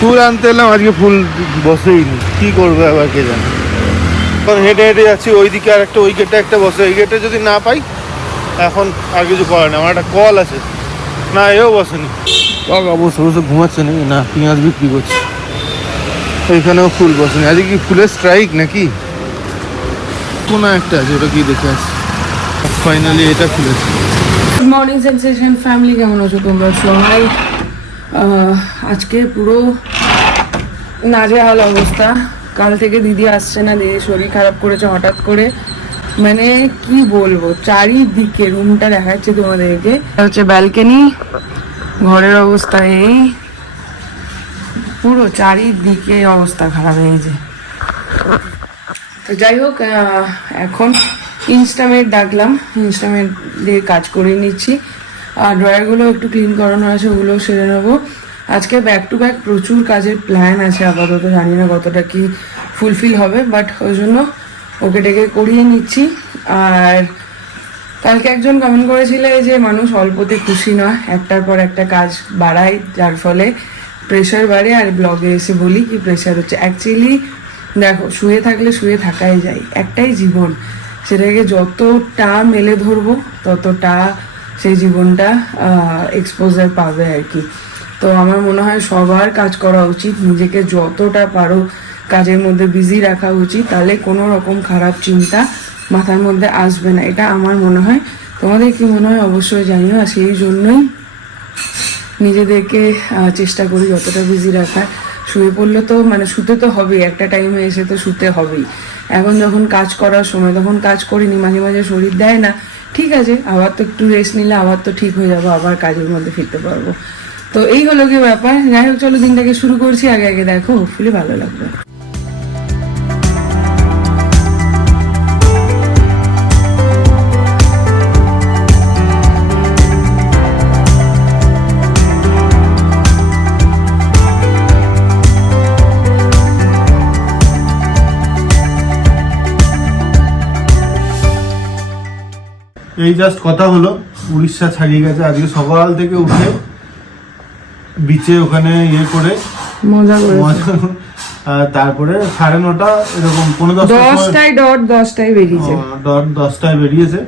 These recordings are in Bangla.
ফুল আনতে এলাম, আজকে ফুল বসেই নি, কি করবো আবার কে জানে। হেঁটে হেঁটে যাচ্ছি, ওইদিকে আর একটা, ওই গেটে একটা বসে, ওই গেটে যদি না পাই এখন আর কিছু করার নেই। আমার একটা কল আছে, না এও বসেনি, বসে বসে ঘুমাচ্ছে নাকি না পেঁয়াজ বিক্রি করছে। এইখানেও ফুল বসেনি, আজকে কি ফুলের স্ট্রাইক নাকি কোনো একটা আছে, ওটা কি দেখে আসছি। ফাইনালি এটা খুলেছে। গুড মর্নিং সেন্সেশন ফ্যামিলি, কেমন আছো তোমরা সবাই? আজকে পুরো নাজেহাল অবস্থা। কাল থেকে দিদি আসছে না, দিদি শরীর খারাপ করেছে হঠাৎ করে, মানে কি বলবো, চারিদিকে রুমটা দেখাচ্ছে তোমাদেরকে, হচ্ছে ব্যালকনি, ঘরের অবস্থা এই, পুরো চারিদিকে অবস্থা খারাপ হয়ে যায়। তো যাই হোক, এখন ইনস্টামেট ডাকলাম, ইনস্টামেট দিয়ে কাজ করে নিচ্ছি। আর ড্রয়ারগুলো একটু ক্লিন করানো আছে, ওগুলো সেরে নেবো। আজকে ব্যাক টু ব্যাক প্রচুর কাজের প্ল্যান আছে, আপাতত জানি না কতটা কি ফুলফিল হবে, বাট ওই জন্য ওকে ডেকে করিয়ে নিচ্ছি। আর কালকে একজন কমেন্ট করেছিল যে মানুষ অল্পতে খুশি নয়, একটার পর একটা কাজ বাড়ায়, যার ফলে প্রেশার বাড়ে। আর ব্লগে এসে বলি কি প্রেশার হচ্ছে, অ্যাকচুয়ালি দেখো শুয়ে থাকলে শুয়ে থাকাই যায়, একটাই জীবন, সেটাকে যতটা মেলে ধরবো ততটা সেই জীবনটা এক্সপোজার পাবে আর কি। তো আমার মনে হয় সবার কাজ করা উচিত, নিজেকে যতটা পারো কাজের মধ্যে বিজি রাখা উচিত, তাহলে কোনো রকম খারাপ চিন্তা মাথার মধ্যে আসবে না, এটা আমার মনে হয়। তোমাদের কি মনে হয় অবশ্যই জানিও। আর সেই জন্যই নিজেদেরকে চেষ্টা করি যতটা বিজি রাখার। শুয়ে পড়লে তো মানে শুতে তো হবেই, একটা টাইমে এসে তো শুতে হবেই। এখন যখন কাজ করার সময় তখন কাজ করিনি, মাঝে মাঝে শরীর দেয় না, ঠিক আছে, আবার তো একটু রেস্ট নিলে আবার তো ঠিক হয়ে যাবো, আবার কাজের মধ্যে ফিরতে পারবো। তো এই হলো কি ব্যাপার। যাই হোক, চলো দিনটাকে শুরু করছি, আগে আগে দেখো, হোপফুলি ভালো লাগবে। এই জাস্ট কথা হলো, উড়িষ্যা ছাড়িয়ে গেছে। আজকে সকাল থেকে উঠে বিচে ওখানে ইয়ে করে মজা করে তারপরে 9:30 এরকম 10টায় বেরিয়েছে, ডট 10টায় বেরিয়েছে।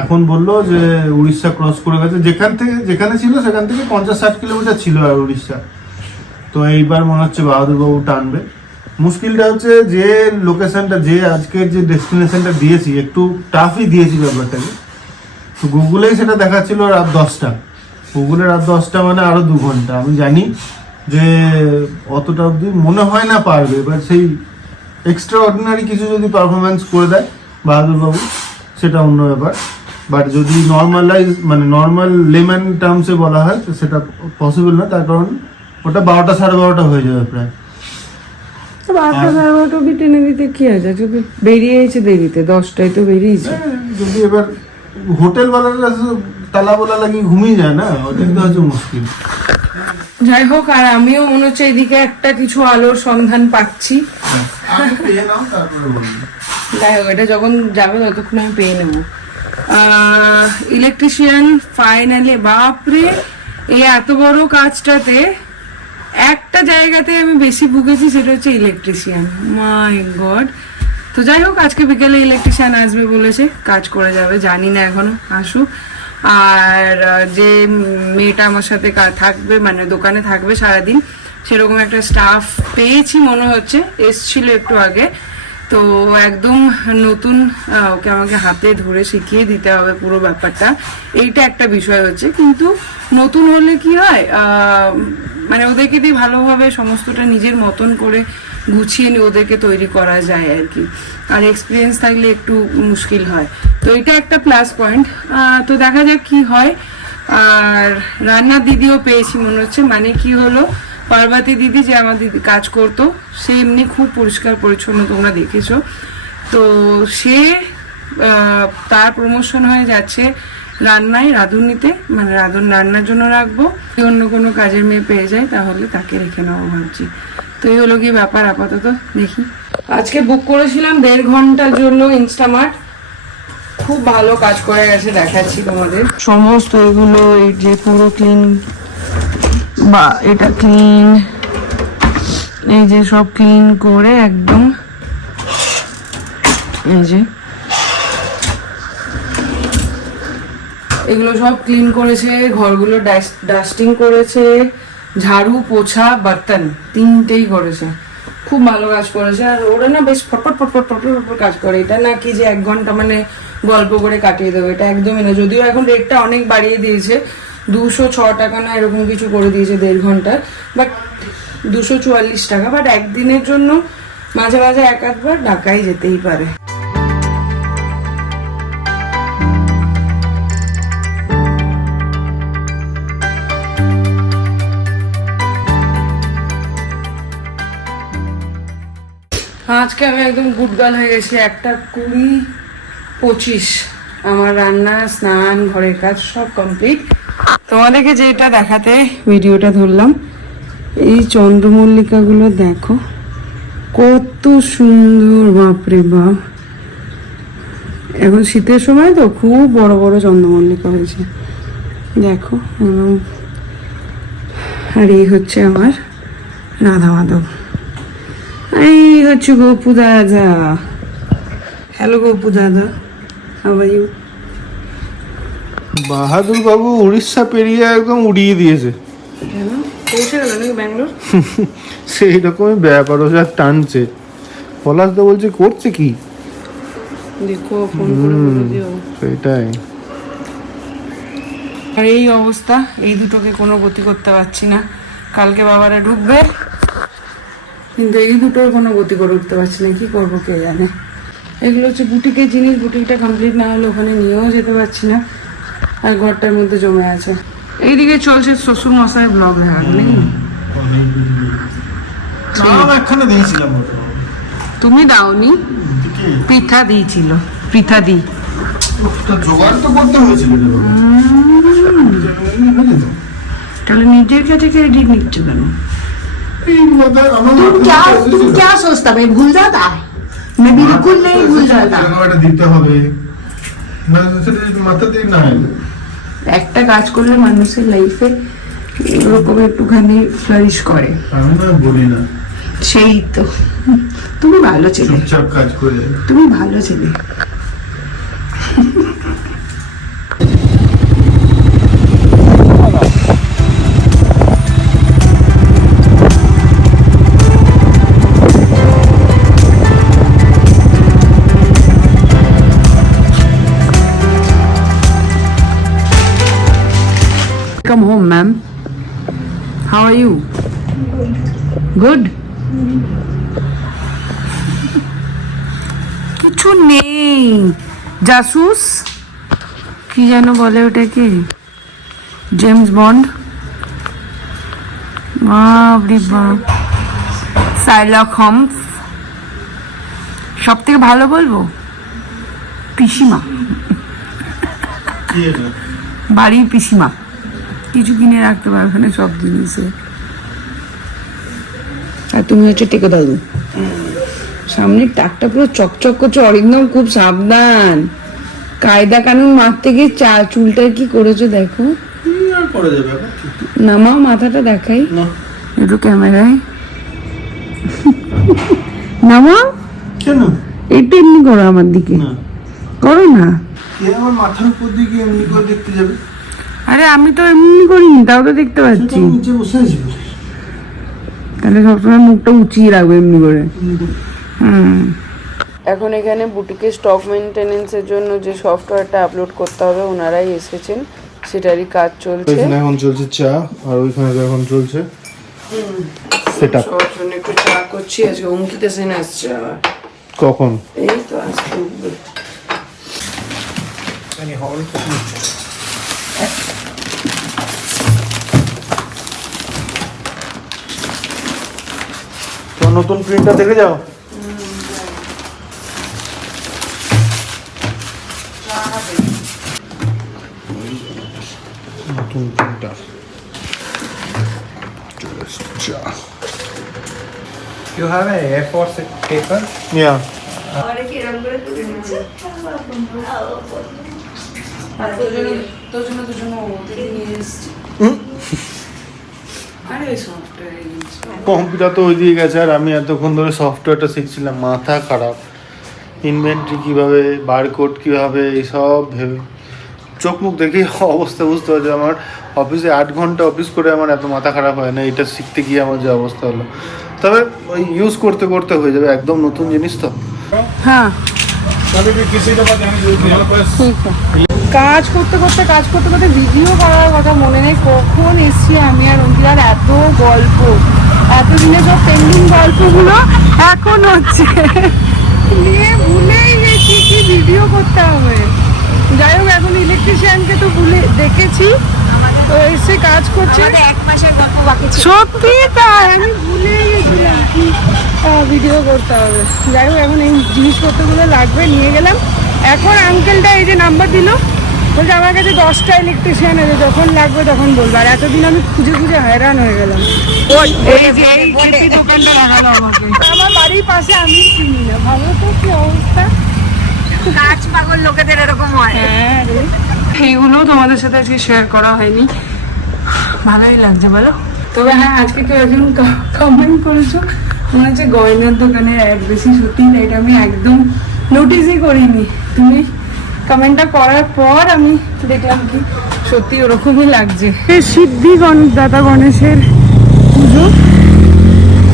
এখন বললো যে উড়িষ্যা ক্রস করে গেছে, যেখানে ছিল সেখান থেকে 50-60 কিলোমিটার ছিল আর উড়িষ্যা। তো এইবার মনে হচ্ছে বাহাদুরবাবু টানবে। মুশকিলটা হচ্ছে যে লোকেশনটা, যে আজকের যে ডেস্টিনেশনটা দিয়েছি, একটু টাফই দিয়েছি ব্যাপারটাকে। তো গুগলেই সেটা দেখাচ্ছিল রাত 10টা, গুগলে রাত 10টা মানে আরো 2 ঘন্টা। আমি জানি যে অতটা অবধি মনে হয় না পারবে, এবার সেই এক্সট্রা অর্ডিনারি কিছু যদি পারফরমেন্স করে দেয় বাহাদুরবাবু সেটা অন্য ব্যাপার। বাট যদি নর্মাল লেম্যান টার্মসে বলা হয় তো সেটা পসিবল না, তার কারণ ওটা 12টা 12:30 হয়ে যাবে প্রায়। 12টা 12:30 টেনে দিতে কি আছে, বেরিয়েছে দেরিতে, 10টায় তো বেরিয়েছে। যদি এবার হোটেলওয়ালারা তালাবোলা লাগিয়ে ঘুমিয়ে যায় না, ওটা তো হচ্ছে মুশকিল। যাই হোক, আর আমিও মনে হচ্ছে এদিকে একটা কিছু আলোর সন্ধান পাচ্ছি। যাই হোক, এটা যখন যাবে ততক্ষণ আমি পেয়ে নেব। ইলেকট্রিশিয়ান ফাইনালি, বাপরে এই এত বড় কাজটাতে একটা জায়গাতে আমি বেশি ভুগেছি, সেটা হচ্ছে ইলেকট্রিশিয়ান, মাই গড। তো যাই হোক, আজকে বিকেলে ইলেকট্রিশিয়ান আসবে বলেছে, কাজ করে যাবে, জানি না এখনো আসুক। আর যে মেয়েটা আমার সাথে থাকবে, মানে দোকানে থাকবে সারাদিন, সেরকম একটা স্টাফ পেয়েছি মনে হচ্ছে, এসছিল একটু আগে। তো একদম নতুন, ওকে আমাকে হাতে ধরে শিখিয়ে দিতে হবে পুরো ব্যাপারটা, এইটা একটা বিষয় হচ্ছে। কিন্তু নতুন হলে কি হয়, মানে ওদেরকে দিয়ে ভালোভাবে সমস্তটা নিজের মতন করে গুছিয়ে নিয়ে ওদেরকে তৈরি করা যায় আর কি। আর এক্সপিরিয়েন্স থাকলে একটু মুশকিল হয়, তো এটা একটা প্লাস পয়েন্ট। তো দেখা যাক কি হয়। আর রান্নার দিদিও পেয়েছি মনে হচ্ছে, মানে কি হলো, পার্বতী দিদি যে আমার দিদি কাজ করতো, সে এমনি খুব পরিষ্কার পরিচ্ছন্ন, তোমরা দেখেছো। তো সে তার প্রমোশন হয়ে যাচ্ছে রান্নায়, রাঁধুনিতে, মানে রান্নার জন্য রাখবো। অন্য কোনো কাজের মেয়ে পেয়ে যায় তাহলে তাকে রেখে নেবো ভাবছি। তো এই হলো কি ব্যাপার, আপাতত দেখি। আজকে বুক করেছিলাম 1.5 ঘন্টার জন্য ইনস্টামার্ট, খুব ভালো কাজ করে গেছে, দেখাচ্ছি তোমাদের সমস্ত এগুলো। এই যে পুরো ক্লিন, বা এটা ক্লিন, এই যে সব ক্লিন করে একদম, এই যে এগুলো সব ক্লিন করেছে, ঘরগুলো ডাস্টিং করেছে, ঝাড়ু পোছা বর্তন তিনটেই করেছে। খুব ভালো কাজ করেছে। আর ওরা না বেশ ফটফট ফটফট ফটফট ফটফট কাজ করে। এটা না কি যে 1 ঘন্টা মানে গল্প করে কাটিয়ে দেবে, এটা একদমই না। যদিও এখন রেটটা অনেক বাড়িয়ে দিয়েছে, 206 টাকা না এরকম কিছু করে দিয়েছে 1.5 ঘন্টার, বাট 244 টাকা। বাট একদিনের জন্য মাঝে মাঝে 1-8 বার ঢাকাই যেতেই পারে। আজকে আমি একদম গুড গার্ল হয়ে গেছি। 1:20-25 আমার রান্না, স্নান, ঘরের কাজ সব কমপ্লিট। তোমাদেরকে যেটা দেখাতে ভিডিওটা ধরলাম, এই চন্দ্রমল্লিকাগুলো দেখো কত সুন্দর, বাপরে বাপ। এখন শীতের সময় তো খুব বড় বড় চন্দ্রমল্লিকা হয়েছে, দেখো। আর এই হচ্ছে আমার রাধা মাধব, এই হচ্ছে গোপু দাদা। হ্যালো গোপু দাদা, হাউ আর ইউ? বাহাদুর বাবু উড়িষ্যা পেরিয়ে একদম উড়িয়ে দিয়েছে। কেন পৌঁছে গেল নাকি ব্যাঙ্গালোর? সেই রকমই ব্যাপার, ও যা টানছে। পলাশ দা বলছে করছে কি, দেখো ফোন করে বলে দিও। সেটাই। আর এই অবস্থা, এই দুটোকে কোনো গতি করতে পারছি না। কালকে বাবারা ঢুকবে, কিন্তু এই দুটোর কোনো গতি করে উঠতে পারছি না, কি করবো কে জানে। এগুলো হচ্ছে বুটিকের জিনিস, বুটিকটা কমপ্লিট না হলে ওখানে নিয়েও যেতে পারছি না, আর ঘরটার মধ্যে জমে আছে। এইদিকে চলছে শ্বশুর মশাই ব্লগ, এখানে দিয়েছিলাম, তুমি দাওনি, পৃথা দিয়েছিল, পৃথা দি। জোগাড় তো করতে হয়েছিল, তাহলে নিজের কাছে ক্রেডিট নিচ্ছ কেন? तुम क्या सोचता, मैं भूल जाता? मैं बिल्कुल नहीं भूल जाता। দিতে হবে না, সেটা মাথাতেই না এলো। একটা কাজ করলে মানুষের লাইফে এরকম একটুখানি ফ্লারিশ করে। আমি না বলি না, সেই তো, তুমি ভালো ছেলে, চুপচাপ কাজ করে। তুমি ভালো ছেলে। Come home, ma'am. How are you? Good. কিছু নেই, জাসুস কি যেন বলে ওটাকে, জেমস বন্ড, বাপরে বাপ, শার্লক হোমস। সব থেকে ভালো বলবো পিসিমা, বাড়ির পিসিমা। কিছু কিনে রাখতে পারবে না সব জিনিসে। আর তুমি হচ্ছে টেকো দাদু, সামনের টাকটা পুরো চকচক করছে। অরিন্দম খুব সাবধান, কায়দা কানুন মারতে গিয়ে চুলটা কি করেছো দেখো। নামাও মাথাটা, দেখাই একটু ক্যামেরায়। নামাও, কেন একটু এমনি করো আমার দিকে, করো না। আমার মাথার উপর দিকে এমনি করে দেখতে যাবে? আরে আমি তো এমনি করিনি, তাও তো দেখতে পাচ্ছি। তাহলে সবসময় মুখটা উঁচিয়ে রাখবে এমনি করে। এখন এখানে বুটিকে স্টক মেনটেনেন্সের জন্য যে সফটওয়্যারটা আপলোড করতে হবে, ওনারাই এসেছেন, সেটারই কাজ চলছে। এখন চলছে চা, আর ওইখানে এখন চলছে সেটআপ। সবার জন্য একটু চা করছি। আজকে অঙ্কিতা সেন আসছে আবার। কখন? এই তো আজকে উঠবে। তো নতুন প্রিন্টটা দেখে যাও। নতুন printer. You have a A4 paper? Yeah. তোর জন্য নিয়ে এসছি। আরে সফটওয়্যার কম্পিউটার তো ওই দিয়ে গেছে, আর আমি এতক্ষণ ধরে সফটওয়্যারটা শিখছিলাম, মাথা খারাপ। ইনভেন্টরি কীভাবে, বারকোড কীভাবে, এইসব ভেবে চোখ মুখ দেখে অবস্থা বুঝতে পারছি। আমার অফিসে 8 ঘন্টা অফিস করে আমার এত মাথা খারাপ হয় না, এটা শিখতে গিয়ে আমার যে অবস্থা হলো। তবে ওই ইউজ করতে করতে হয়ে যাবে, একদম নতুন জিনিস তো। হ্যাঁ, কাজ করতে করতে ভিডিও করার কথা মনে নেই কখন এসছি আমি আর অঙ্কিতার। এত গল্প, এতদিনে সব পেন্ডিং গল্পগুলো এখন হচ্ছে, নিয়ে ভুলেই গেছি কি ভিডিও করতে হবে। যাই হোক, এখন ইলেকট্রিশিয়ানকে তো দেখেছি, তো এসে কাজ করছে। 1 মাসের গল্প বাকি ছিল। সত্যি তাই, আমি ভুলেই গেছিলাম কি ভিডিও করতে হবে। যাই হোক, এখন এই জিনিসপত্রগুলো লাগবে, নিয়ে গেলাম। এখন আঙ্কেলটা এই যে নাম্বার দিল, বলছে আমার কাছে 10টা ইলেকট্রিশিয়ান আছে, যখন লাগবে তখন বলবো। আর এতদিন আমি খুঁজে খুঁজে হয়রান হয়ে গেলাম। এই যে এই দোকানটা লাগালো আমাকে, আমার বাড়ির পাশে, আমি চিনি না। ভালো তো কি অবস্থা, কাজ পাগল লোকেদের এরকম হয়। হ্যাঁ রে, এইগুলো তোমাদের সাথে আজকে শেয়ার করা হয়নি। ভালোই লাগছে বলো। তবে হ্যাঁ, আজকে কেউ একজন কমেন্ট করেছো, মনে হচ্ছে গয়নার দোকানে অ্যাড বেশি। সত্যি না, এটা আমি একদম নোটিসই করিনি। তুমি কমেন্টটা করার পর আমি দেখলাম কি সত্যি ওরকমই লাগছে। সিদ্ধি দাতা গণেশের পুজো,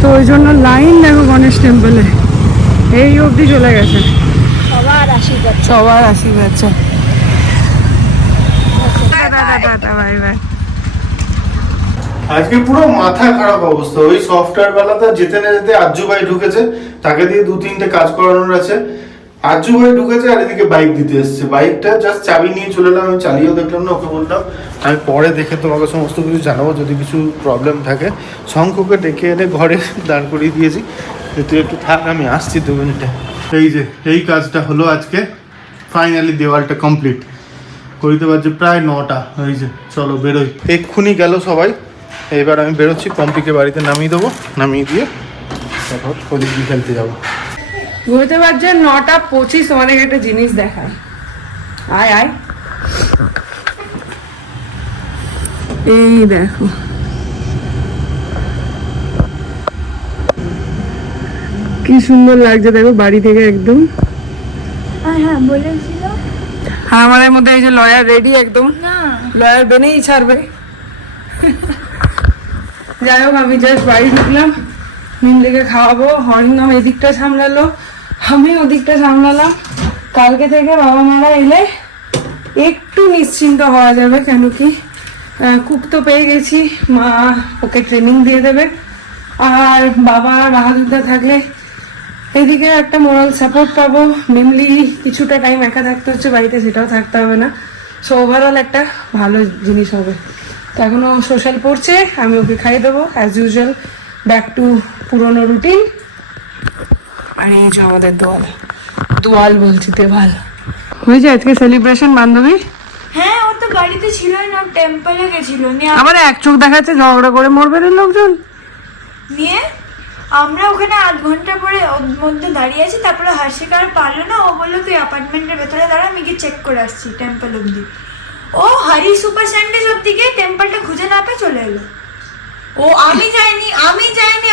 তো ওই জন্য লাইন দেখো গণেশ টেম্পলে, এই অবধি চলে গেছে। সবার আশীর্বাদ। সবার আশীর্বাদ। Tata, bye bye. আজকে পুরো মাথা খারাপ অবস্থা। ওই সফটওয়্যার বেলাতে যেতে না যেতে আজ্জু ভাই ঢুকেছে, তাকে দিয়ে 2-3টে কাজ করানোর আছে। আজ্জু ভাই ঢুকেছে আর এদিকে বাইক দিতে এসছে। বাইকটা জাস্ট চাবি নিয়ে চলে এলাম, আমি চালিয়েও দেখলাম না। ওকে বললাম আমি পরে দেখে তোমাকে সমস্ত কিছু জানাবো, যদি কিছু প্রবলেম থাকে। শঙ্কুকে ডেকে এনে ঘরে দাঁড় করিয়ে দিয়েছি, তুই একটু থাক, আমি আসছি 2 মিনিটে। এই যে এই কাজটা হলো আজকে, ফাইনালি দেওয়ালটা কমপ্লিট। করিতে পারছি প্রায় 9টা। এই যে চলো বেরোই, এক্ষুনি গেল সবাই। এইবার আমি বেরোচ্ছি, পম্পিকে বাড়িতে নামিয়ে দেবো, নামিয়ে দিয়ে তারপর ওদিক দিয়ে খেলতে যাবো। ঘুরতে পারছে 9:25। তোমাদেরকে একটা জিনিস দেখায়, আয় আয়। এই দেখো, কি সুন্দর লাগছে দেখো বাড়ি থেকে একদম। হ্যাঁ বলেছিল। আর আমাদের মধ্যে এই যে লয়ার রেডি, একদম লয়ার বেনেই ছাড়বে। যাই হোক, আমি জাস্ট বাড়ি ঢুকলাম, মিমলিকে খাওয়াবো। হরিনাম এদিকটা সামলালো, আমি ওদিকটা সামলালাম। কালকে থেকে বাবা মারা এলে একটু নিশ্চিন্ত হওয়া যাবে, কেন কি কুক তো পেয়ে গেছি, মা ওকে ট্রেনিং দিয়ে দেবে। আর বাবা আর বাহাদুরদা থাকলে এইদিকে একটা মোরাল সাপোর্ট পাবো। মেনলি কিছুটা টাইম একা থাকতে হচ্ছে বাড়িতে, সেটাও থাকতে হবে না। সো ওভারঅল একটা ভালো জিনিস হবে। তো এখনো সোশ্যাল পড়ছে, আমি ওকে খাইয়ে দেবো অ্যাজ ইউজুয়াল, ব্যাক টু পুরোনো রুটিন। আর এই যে আমাদের দোয়াল বলছি, দেওয়াল হয়েছে আজকে সেলিব্রেশন বান্ধবী। হ্যাঁ, ও তো বাড়িতে ছিলই না, টেম্পলে গেছিল। আবার এক চোখ দেখাচ্ছে, ঝগড়া করে মরবে রে লোকজন। নিয়ে আমরা ওখানে 8 ঘন্টা পরে ওর মধ্যে দাঁড়িয়ে আছি। তারপরে হাসিকার পারলো না, ও বললো তুই অ্যাপার্টমেন্টের ভেতরে দাঁড়া, আমি গিয়ে চেক করে আসছি টেম্পল অব্দি। ও হারি সুপার স্যান্ডেজ অব্দি গিয়ে টেম্পলটা খুঁজে না পেয়ে চলে এলো। ও আমি যাইনি,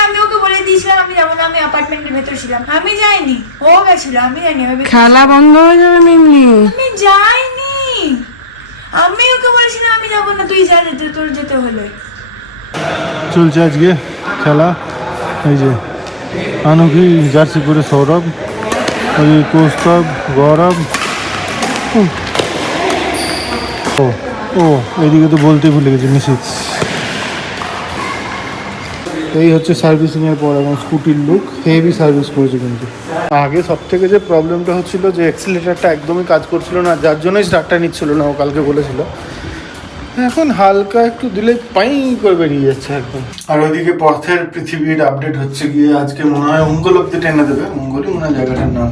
আমি ওকে বলে দিয়েছিলাম আমি যাবো না, আমি অ্যাপার্টমেন্টের ভেতর ছিলাম, আমি যাইনি। ও গেছিল, আমি যাইনি। খেলা বন্ধ হয়ে যাবে মেনলি। আমি যাইনি, আমি ওকে বলেছিলাম আমি যাবো না, তুই যা, তোর যেতে হলে। চলছে আজকে খেলা। এই যে আনুকি জার্সি পরে সৌরভ, ওই কৌস্তব, গৌরব। ও এইদিকে তো বলতে ভুলে গেছি, মিসিস। এই হচ্ছে সার্ভিসিংয়ের পর এবং স্কুটির লুক। হেভি সার্ভিস করেছে কিন্তু। আগে সব থেকে যে প্রবলেমটা হচ্ছিল যে এক্সিলেটারটা একদমই কাজ করছিল না, যার জন্যই স্টার্টটা নিচ্ছিল না, ও কালকে বলেছিল। এখন হালকা একটু দিলে পাই করে বেরিয়ে যাচ্ছে একদম। আর ওইদিকে পথের পৃথিবীর আপডেট হচ্ছে গিয়ে আজকে মনে হয় অঙ্গল অব্দি টেনে দেবে, অঙ্গলই মনে হয় জায়গাটার নাম।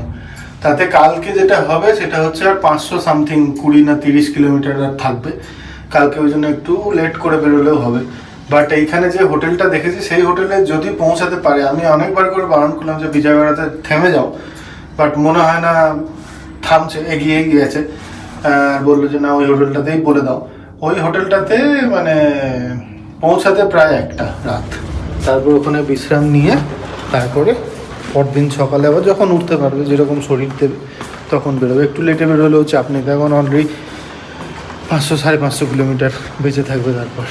তাতে কালকে যেটা হবে সেটা হচ্ছে আর 500 সামথিং 20 না 30 কিলোমিটার আর থাকবে কালকে। ওই জন্য একটু লেট করে বেরোলেও হবে। বাট এইখানে যে হোটেলটা দেখেছি সেই হোটেলে যদি পৌঁছাতে পারে, আমি অনেকবার করে বারণ করলাম যে বিজয়বাড়াতে থেমে যাও, বাট মনে হয় না থামছে, এগিয়ে গিয়েছে। বললো যে না ওই হোটেলটাতেই বলে দাও। ওই হোটেলটাতে মানে পৌঁছাতে প্রায় 1টা রাত। তারপর ওখানে বিশ্রাম নিয়ে তারপরে পরদিন সকালে আবার যখন উঠতে পারবে, যেরকম শরীর দেবে তখন বেরোবে। একটু লেটে বেরোলেও চাপ নেই, এখন অলরেডি 500-550 কিলোমিটার বেঁচে থাকবে তারপর।